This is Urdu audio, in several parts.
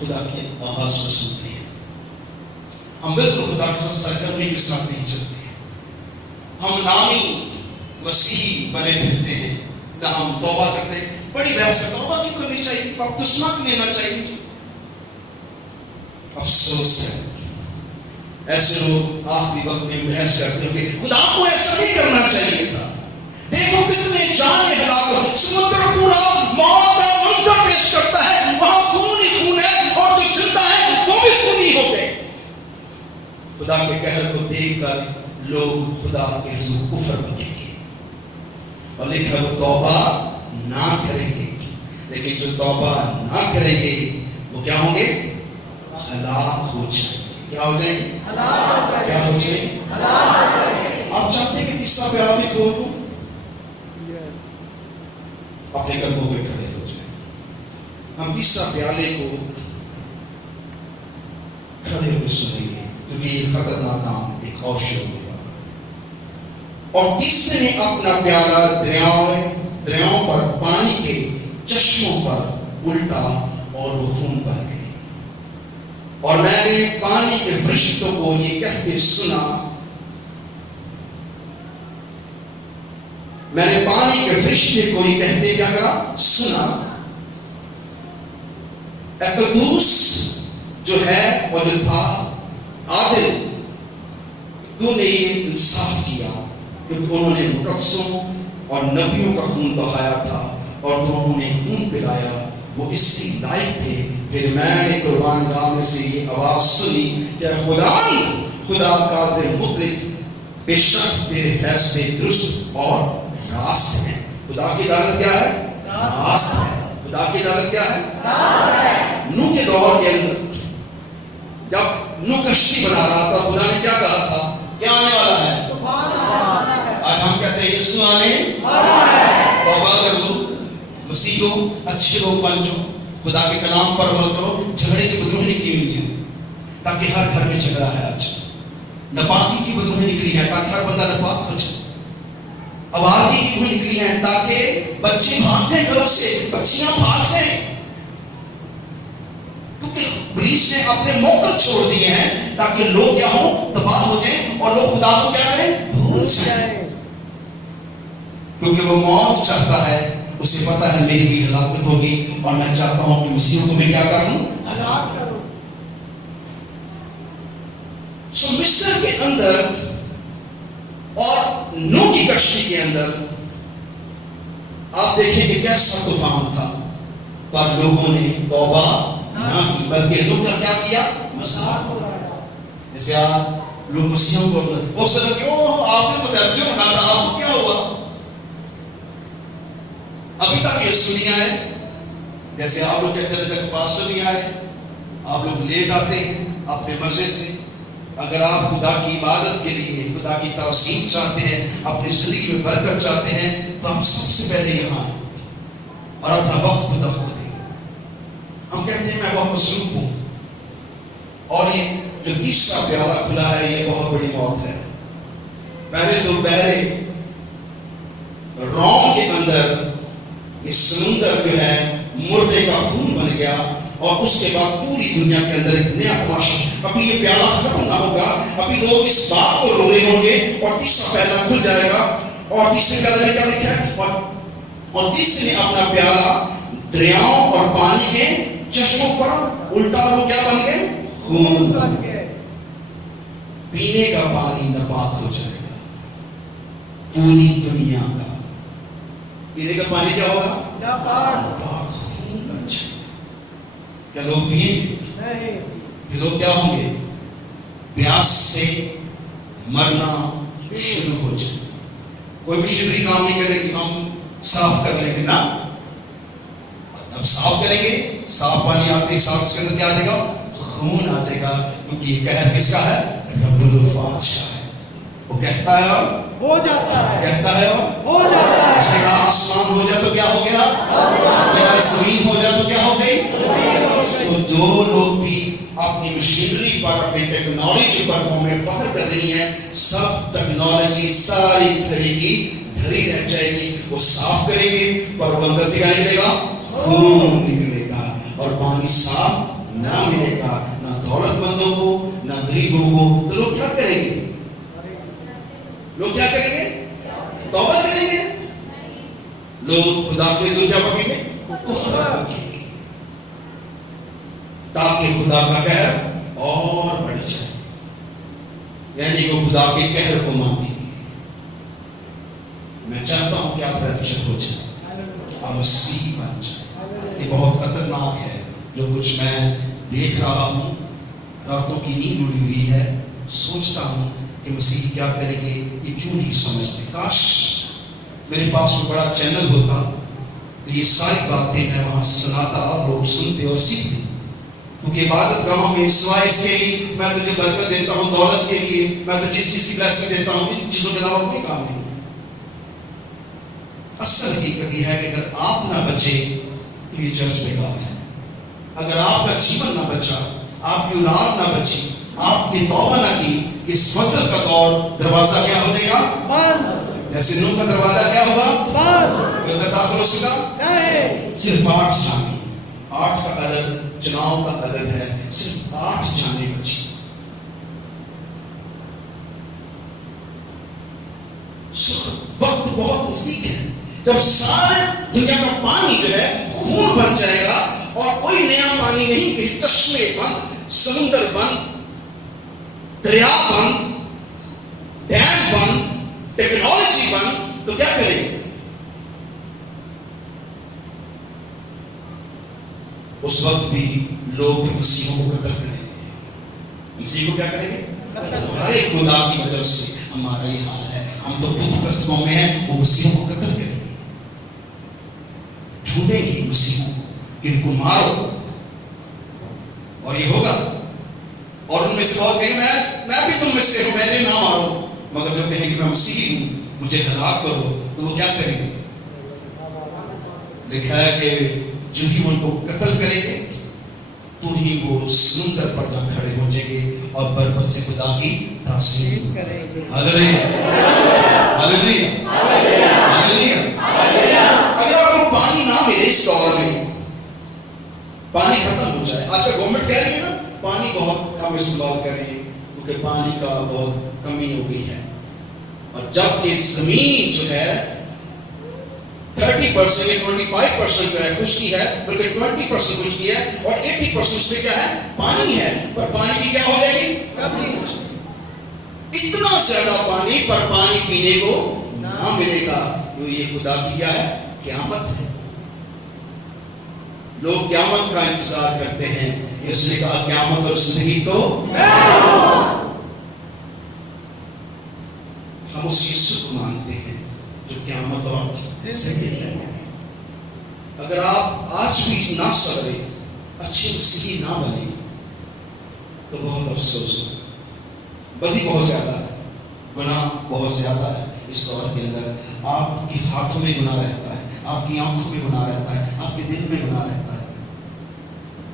خدا کی آواز کو سنتے ہیں. ہم بالکل خدا کے ساتھ سرگرمی کے ساتھ نہیں چلتے ہیں. ہم نامی مسیحی بنے پھرتے ہیں، نہ ہم توبہ کرتے ہیں. بڑی بحث ہے، توبہ کیوں کرنی چاہیے، بپتسمہ کیوں لینا چاہیے. افسوس ہے ایسے لوگ آخری وقت میں بحث کرتے ہیں کہ خدا کو ایسا نہیں کرنا چاہیے تھا. دیکھو کتنے جانے ہلاک، سمندر پورا موت کا منظر پیش کرتا ہے، وہاں خون ہی خون ہے اور جو زندہ ہے وہ بھی خونی ہو گئے. خدا کے قہر کو دیکھ کر لوگ خدا کے حضور کفر بکیں گے اور لکھا وہ توبہ نہ کریں گے. لیکن جو توبہ نہ کریں گے وہ کیا ہوں گے؟ ہلاک ہو جائیں گے. کیا ہو جائیں گے؟ کیا ہو جائیں گے؟ آپ چاہتے ہیں کہ تیسرا پیالہ بھی کھول دوں؟ اپنے قدموں پہ کھڑے ہو جائیں. ہم تیسرا پیالے کو کھڑے ہوئے سنیں گے کیونکہ یہ خطرناک کام ایک اور شروع ہوگا. اور تیسرے نے اپنا پیالہ دریاؤں پر پانی کے چشموں پر الٹا اور وہ خون بن گئے. اور میں نے پانی کے فرشتوں کو یہ کہتے سنا، میں نے پانی کے فرشتے کو یہ کہتے کیا کرا؟ سنا، اے قدوس جو ہے اور جو تھا عادل، تو نے یہ انصاف کیا کیونکہ انہوں نے مقدسوں اور نبیوں کا خون بہایا تھا اور تو انہوں نے خون پلایا، وہ اس سے لائق تھے. پھر میں نے قربان گاہ میں سے یہ آواز سنی کہ خدا قادر مطلق، بے شک تیرے فیصلے درست اور راست ہیں. خدا کی عدالت کیا ہے؟ راست ہے. خدا کی عدالت کیا ہے؟ راست ہے. نوح کے دور کے اندر جب نوح کشتی بنا رہا تھا، خدا نے کیا کہا تھا؟ کیا آنے والا ہے؟ آج ہم کہتے ہیں یسوع آنے والا ہے. توبہ کر لو، مسیح کو اچھے لوگ بن جاؤ، خدا کے کلام پر عمل کرو. جھگڑے کی بدروہی نکلی ہوئی ہے تاکہ ہر گھر میں جھگڑا ہے. آج ناپاکی کی بدروہی نکلی ہے تاکہ ہر بندہ ناپاک ہو جائے. آوارگی کی بدروہی نکلی ہے تاکہ بچے بھاگتے ہیں گھروں سے، بچیاں بھاگتے ہیں، کیونکہ ابلیس نے اپنے موقع چھوڑ دیے ہیں تاکہ لوگ کیا ہوں؟ تباہ ہو جائیں اور لوگ خدا کو کیا کریں؟ بھول جائیں. کیونکہ وہ موت چاہتا ہے، اسے پتا ہے میری بھی ہلاکت ہوگی اور میں چاہتا ہوں کہ مسیحوں کو بھی کیا کروں؟ ہلاک کروں. سو مصر کے اندر اور نوح کی کشتی کے اندر آپ دیکھیں کہ کیسا طوفان تھا، پر لوگوں نے توبہ نہ کی بلکہ نوح کا کیا کیا؟ مذاق اڑایا. جیسے آج لوگ مسیحوں کو وہ سر کیوں آپ نے تو بیپٹزم بنا تھا، آپ کو کیا ہوا؟ ابھی تک یسوع نہیں آئے. جیسے آپ لوگ کہتے ہیں کہ پاسٹر نہیں آئے، آپ لوگ لیٹ آتے ہیں اپنے مزے سے. اگر آپ خدا کی عبادت کے لیے خدا کی تعظیم چاہتے ہیں، اپنی زندگی میں برکت چاہتے ہیں، تو آپ سب سے پہلے یہاں آئیں اور اپنا وقت خدا کو دیں. ہم کہتے ہیں میں بہت مصروف ہوں، اور یہ جو تیسرا پیالہ کھلا ہے یہ بہت بڑی موت ہے. پہلے دوپہرے روم کے اندر یہ سمندر جو ہے مردے کا خون بن گیا اور اس کے بعد پوری دنیا کے اندر ایک نیا تماشا. ابھی یہ پیالہ ختم نہ ہوگا، ابھی لوگ اس بات کو رو رہے ہوں گے اور تیسرا پیالہ کھل جائے گا. اور تیسرے پیالے میں کیا لکھا ہے؟ اور تیسرے نے اپنا پیالہ دریاؤں اور پانی کے چشموں پر الٹا، وہ کیا بن گئے؟ خون بن گئے. پینے کا پانی ناپاک ہو جائے گا پوری دنیا کا. پینے کا پانی کیا ہوگا؟ ناپاک خون بن جائے گا. کیا لوگ پیئیں گے؟ کہ لوگ کیا ہوں گے؟ پیاس سے مرنا شروع ہو جائے. کوئی مشنری کام نہیں کرے کہ ہم صاف کر لیں گے، نا. اب صاف کریں گے، صاف پانی آتے ہی صاف اس کے اندر کیا آ جائے گا؟ خون آ جائے گا. کیونکہ یہ قہر کس کا ہے؟ رب الفاظ کا ہے. وہ کہتا ہے اور ہو جاتا ہے، کہتا ہے اور ہو جاتا ہے. اس نے کہا آسمان ہو جائے تو کیا ہو گیا؟ اس نے کہا زمین ہو جائے تو کیا ہو گئی؟ سو جو لوگ بھی اپنی مشینری پر، اپنی ٹیکنالوجی پر قومیں فخر کر رہی ہیں، سب ٹیکنالوجی ساری دھری کی دھری رہ جائے گی. وہ صاف کریں گے پر وہ اندر سے کیا نکلے گا؟ خون نکلے گا اور پانی صاف نہ ملے گا، نہ دولت مندوں کو نہ غریبوں کو. تو لوگ کیا کریں گے؟ لوگ کیا کریں گے؟ توبہ کریں گے. لوگ خدا کے ذریعے کیا پکیں گے؟ کفر پکیں گے، تاکہ خدا کا قہر اور بڑھ جائے. یعنی وہ خدا کے قہر کو مانگیں گے. میں چاہتا ہوں کہ آپ ریپچر ہو جائیں، آپ مسیح بن جائیں. یہ بہت خطرناک ہے جو کچھ میں دیکھ رہا ہوں. راتوں کی نیند اڑی ہوئی ہے، سوچتا ہوں کہ مسیح کیا کریں گے، یہ کیوں نہیں سمجھتے. کاش میرے پاس کوئی بڑا چینل ہوتا تو یہ ساری باتیں میں وہاں سناتا، لوگ سنتے اور سیکھتے. کیونکہ عبادت گاہوں میں سوائے اس کے ہی میں تجھے برکت دیتا ہوں دولت کے لیے، میں تو جس چیز کی بلیسنگ دیتا ہوں ان چیزوں کے علاوہ کوئی کام نہیں. اصل حقیقت یہ ہے کہ اگر آپ نہ بچے تو یہ چرچ بیکار ہے. اگر آپ کا جیون نہ بچا، آپ کی اولاد نہ بچی، آپ نے توبہ نہ کی، اس فصل کا دور دروازہ کیا ہو جائے گا؟ جیسے نوح کا دروازہ کیا ہوگا؟ اندر داخل ہو سکا نہیں. صرف 8 جانیں، 8 کا عدد چناؤ کا عدد ہے، صرف 8 جانیں بچی. وقت بہت نزدیک ہے جب سارے دنیا کا پانی جو ہے خون بن جائے گا اور کوئی نیا پانی نہیں کہ چشمے بند، سمندر بند، دریا بند، ڈیم بند، ٹیکنالوجی بند. تو کیا کریں گے؟ اس وقت بھی لوگ مسیحوں کو قتل کریں گے. مسیح کو کیا کریں گے؟ تمہارے خدا کی وجہ سے ہمارا یہ حال ہے. ہم تو بت پرستوں میں ہیں، وہ مسیحوں کو قتل کریں گے، ڈھونڈیں گے مسیحوں کو کہ ان کو مارو. اور یہ ہوگا. اور ان میں سے بہت کہیں میں بھی تم میں سے ہوں، میں نے نہ مارو. مگر جو کہیں کہ میں مسیحی ہوں مجھے ہلاک کرو، تو وہ کیا کریں گے؟ لکھا ہے کہ جو ہی ان کو قتل کریں گے تو ہی وہ سمندر پر جا کھڑے ہو جائیں گے اور بربت سے خدا کی تعظیم کریں گے. ہاللیلویا ہاللیلویا ہاللیلویا. اگر آپ کو پانی نہ ملے اس دور میں، پانی ختم ہو جائے. آج کل گورنمنٹ کہہ رہی ہے نا پانی بہت کم استعمال کریں کیونکہ پانی کا بہت کمی ہو گئی ہے. اور جب کہ زمین جو ہے 30% یا 25% جو ہے خشکی ہے، بلکہ 20% خشکی ہے اور 80% سے کیا ہے؟ پانی ہے. پر پانی کی کیا ہو جائے گی؟ کمی ہو جائے گی. اتنا زیادہ پانی پر پانی پینے کو نہ ملے گا. تو یہ خدا کی کیا ہے؟ قیامت ہے. لوگ قیامت کا انتظار کرتے ہیں. اس نے کہا قیامت اور زندگی تو ہم اس یسوع کو مانتے ہیں جو قیامت اور زندگی ہے. اگر آپ آج بھی نہ سبرے، اچھے مسیحی نہ بنے تو بہت افسوس ہے. بدی بہت زیادہ ہے، گناہ بہت زیادہ ہے اس دور کے اندر. آپ کے ہاتھوں میں گناہ رہتا ہے، آپ کی آنکھوں میں گناہ رہتا ہے، آپ کے دل میں گناہ رہتا ہے.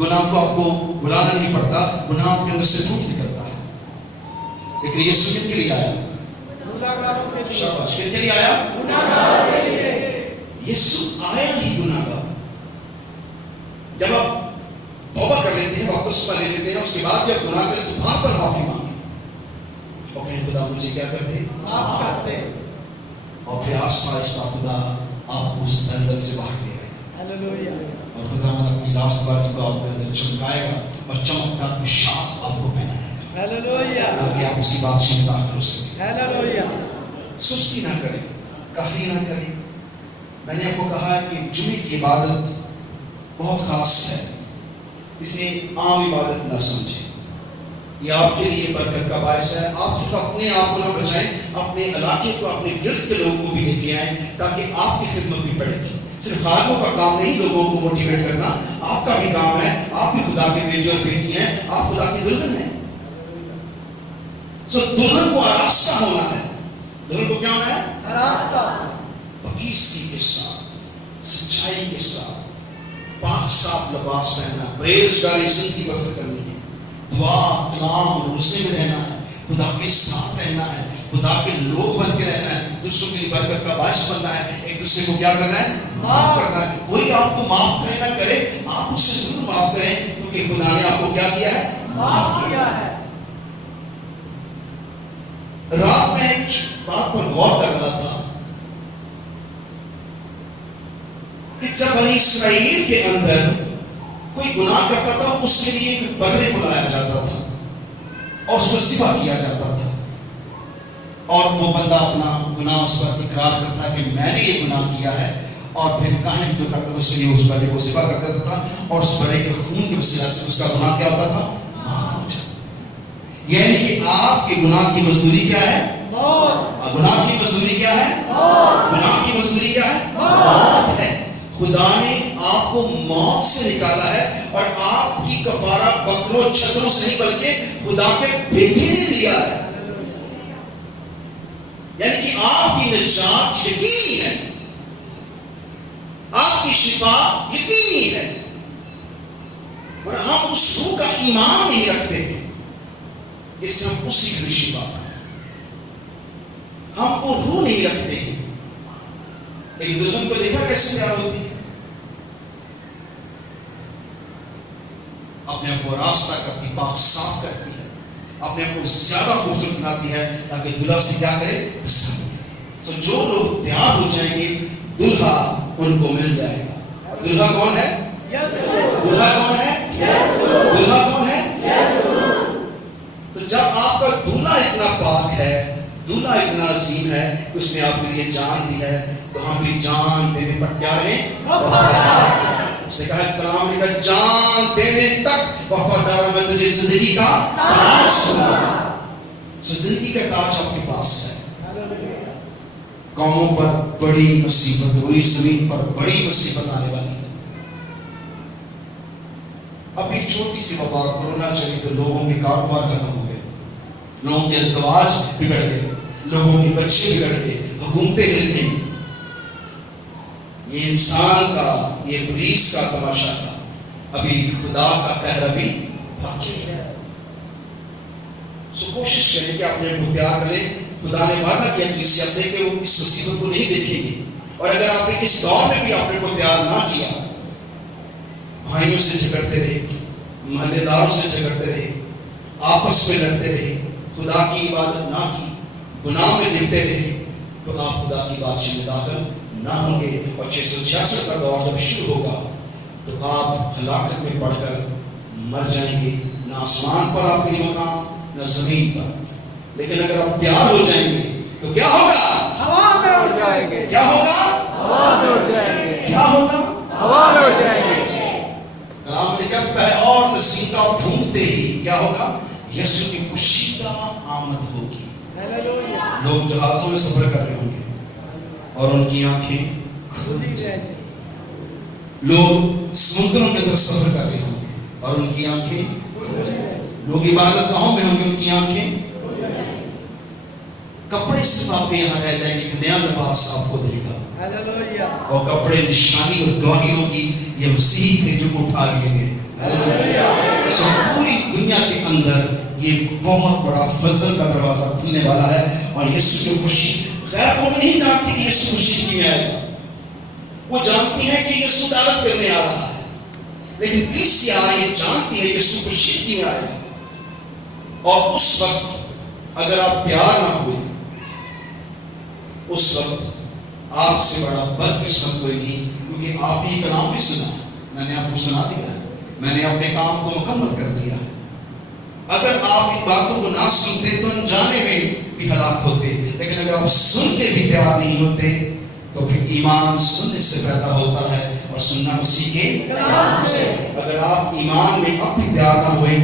گناہ کو آپ کو بلانا نہیں پڑتا، گناہ آپ کے اندر سے ٹوٹ نکلتا ہے. لیکن یسوع کن کے لیے آیا؟ شاباش. کن کے لیے آیا؟ یسوع آیا ہی گناہ گار. جب آپ توبہ کر لیتے ہیں، واپس لے لیتے ہیں، اس کے بعد جب گناہ کریں تو وہاں پر معافی مانگیں اور کہیں خدا مجھے کیا کر دے؟ معاف کر دے. اور پھر آہستہ آہستہ خدا آپ کو اس دلدل سے باہر لے آئے گا. اور خدا اپنی راست بازی کو آپ کے اندر چمکائے گا اور چمکدار پوشاک آپ کو پہنائے گا تاکہ آپ اسی بادشاہ میں داخل ہو سکیں. سستی نہ کریں، کاہلی نہ کریں. میں نے آپ کو کہا ہے کہ جمعے کی عبادت بہت خاص ہے، اسے عام عبادت نہ سمجھیں. یہ آپ کے لیے برکت کا باعث ہے. آپ صرف اپنے آپ کو نہ بچائیں، اپنے علاقے کو، اپنے گرد کے لوگوں کو بھی لے کے آئیں تاکہ آپ کی خدمت بھی بڑھے گی. صرف خادموں کا کام نہیں لوگوں کو موٹیویٹ کرنا، آپ کا بھی کام ہے. آپ بھی خدا کے بیٹے اور بیٹی ہیں، آپ خدا کی دلہن ہیں. دلہن کو آراستہ ہونا ہے. دلہن کو کیا ہونا ہے؟ آراستہ. پاکیزگی کے ساتھ، سچائی کے ساتھ، پاک صاف لباس پہننا، پرہیزگاری زندگی بسر کرنی ہے. دعا، کلام، روزے میں رہنا ہے، خدا کے ساتھ رہنا ہے، خدا کے لوگ بن کے رہنا ہے، دوسروں کے لیے برکت کا باعث بننا ہے. ایک دوسرے کو کیا کرنا ہے؟ معاف کرنا ہے. کوئی آپ کو معاف کرے نہ کرے، آپ اس سے ضرور معاف کریں کیونکہ خدا نے آپ کیا ہے؟ معاف کیا ہے۔ رات میں ایک بات پر غور کر رہا تھا کہ جب بنی اسرائیل کے اندر کوئی گناہ کرتا تھا اس کے لیے ایک بکرے کو لایا جاتا تھا اور اس کو ذبح کیا جاتا تھا، اور وہ بندہ اپنا گناہ اس پر اقرار کرتا کہ میں نے یہ گناہ کیا ہے، اور پھر کاہن جو کرتا تھا اس کے لیے اس بکرے کو ذبح کر دیتا تھا، اور اس بکرے کے خون کے وسیلہ سے اس کا گناہ کیا ہوتا تھا؟ معاف ہو جاتا تھا۔ یعنی کہ آپ کے گناہ کی مزدوری کیا ہے؟ موت۔ گناہ کی مزدوری کیا ہے؟ موت۔ گناہ کی مزدوری کیا ہے؟ موت ہے۔ خدا نے آپ کو موت سے نکالا ہے، اور آپ کی کفارہ بکروں چھتروں سے نہیں بلکہ خدا کے بیٹے نے دیا ہے۔ یعنی کہ آپ کی نجات یقینی ہے، آپ کی شفا یقینی ہے، اور ہم اس روح کا ایمان نہیں رکھتے ہیں کہ سے ہم اسی کی شفا پائیں۔ ہم وہ روح نہیں رکھتے ہیں۔ ایک دلہن کو دیکھا کیسے تیار ہوتی ہے؟ اپنے آپ کو راستہ کرتی، پاک صاف کرتی ہے، اپنے آپ کو زیادہ خوبصورت بناتی ہے تاکہ دلہا سے کیا کرے؟ پسند کرے۔ تو جو لوگ تیار ہو جائیں گے دلہا ان کو مل جائے گا۔ دلہا کون ہے؟ دلہا کون ہے؟ دلہا کون ہے؟ تو جب آپ کا دلہا اتنا پاک ہے، دلہا اتنا عظیم ہے کہ اس نے آپ کے لیے جان دی ہے، تو ہم بھی جان دینے تک کیا رہیں؟ وفادار۔ اس نے کہا کلام نے کہا جان دینے تک وفادار، میں تجھے زندگی کا تاج دوں گا۔ زندگی کا تاج آپ کے پاس ہے۔ قوموں پر بڑی مصیبت ہوئی، زمین پر بڑی مصیبت آنے والی ہے۔ اب ایک چھوٹی سی وبا کورونا چلی تو لوگوں کے کاروبار ختم ہو گئے، لوگوں کے ازدواج بگڑ گئے، لوگوں کے بچے بگڑ گئے، حکومتیں ہل گئیں۔ یہ انسان کا، یہ ابلیس کا تماشا تھا، ابھی خدا کا قہر ابھی باقی ہے۔ سو کوشش کریں کہ اپنے کو تیار کریں۔ خدا نے وعدہ کیا کلیسیا سے کہ وہ اس مصیبت کو نہیں دیکھیں گے، اور اگر آپ نے اس دور میں بھی اپنے کو تیار نہ کیا، بھائیوں سے جھگڑتے رہے، محلے داروں سے جھگڑتے رہے، آپس میں لڑتے رہے، خدا کی عبادت نہ کی، گناہ میں لپٹے رہے، تو آپ خدا کی بادشاہی میں داخل نہ ہوں گے، اور 666 کا دور جب شروع ہوگا تو آپ ہلاکت میں پڑ کر مر جائیں گے، نہ آسمان پر آپ کے لیے مقام، نہ زمین پر۔ لیکن اگر آپ تیار ہو جائیں گے تو کیا ہوگا؟ ہوا میں اڑ جائیں گے۔ کیا ہوگا؟ ہوا میں اڑ جائیں گے۔ کیا ہوگا؟ ہوا میں اڑ جائیں گے۔ کلام نے کہا پہ اور نسیمہ پھونکتے ہی کیا ہوگا؟ یسوع کی پوشیدہ آمد ہوگی۔ لوگ جہازوں میں سفر کر رہے ہوں گے اور ان کی آنکھیں کھل جائیں گی۔ لوگ سمندروں کے اندر سفر کر رہے ہوں گے اور ان کی آنکھیں کھل جائیں گی۔ لوگ عبادت گاہوں میں ہوں گے، ان کی آنکھیں کپڑے صرف آپ کے یہاں رہ جائیں گے، ایک نیا لباس آپ کو دے گا، اور کپڑے نشانی اور گواہی ہوگی یہ مسیح تھے جو اٹھا لیے گئے۔ سو پوری دنیا کے اندر یہ بہت بڑا فضل کا دروازہ کھلنے والا ہے، اور یسوع کی خوشی غیر قومی نہیں جانتی کہ یسوع خوشی کیوں آئے گا، وہ جانتی ہے کہ یسوع عدالت کرنے آ رہا ہے، لیکن کلیسیا یہ جانتی ہے کہ یسوع خوشی کیوں آئے گا۔ اور اس وقت اگر آپ تیار نہ ہوئے، اس وقت آپ سے بڑا بدقسمت کوئی نہیں، کیونکہ آپ نے یہ کلام بھی سنا، میں نے آپ کو سنا دیا، میں نے اپنے کام کو مکمل کر دیا۔ اگر آپ ان باتوں کو نہ سنتے تو انجانے میں بھی ہلاک ہوتے، لیکن اگر آپ سن کے بھی تیار نہیں ہوتے تو پھر ایمان سننے سے پیدا ہوتا ہے، اور سننا مسیح کے کلام سے۔ اگر آپ ایمان میں اب بھی تیار نہ ہوئے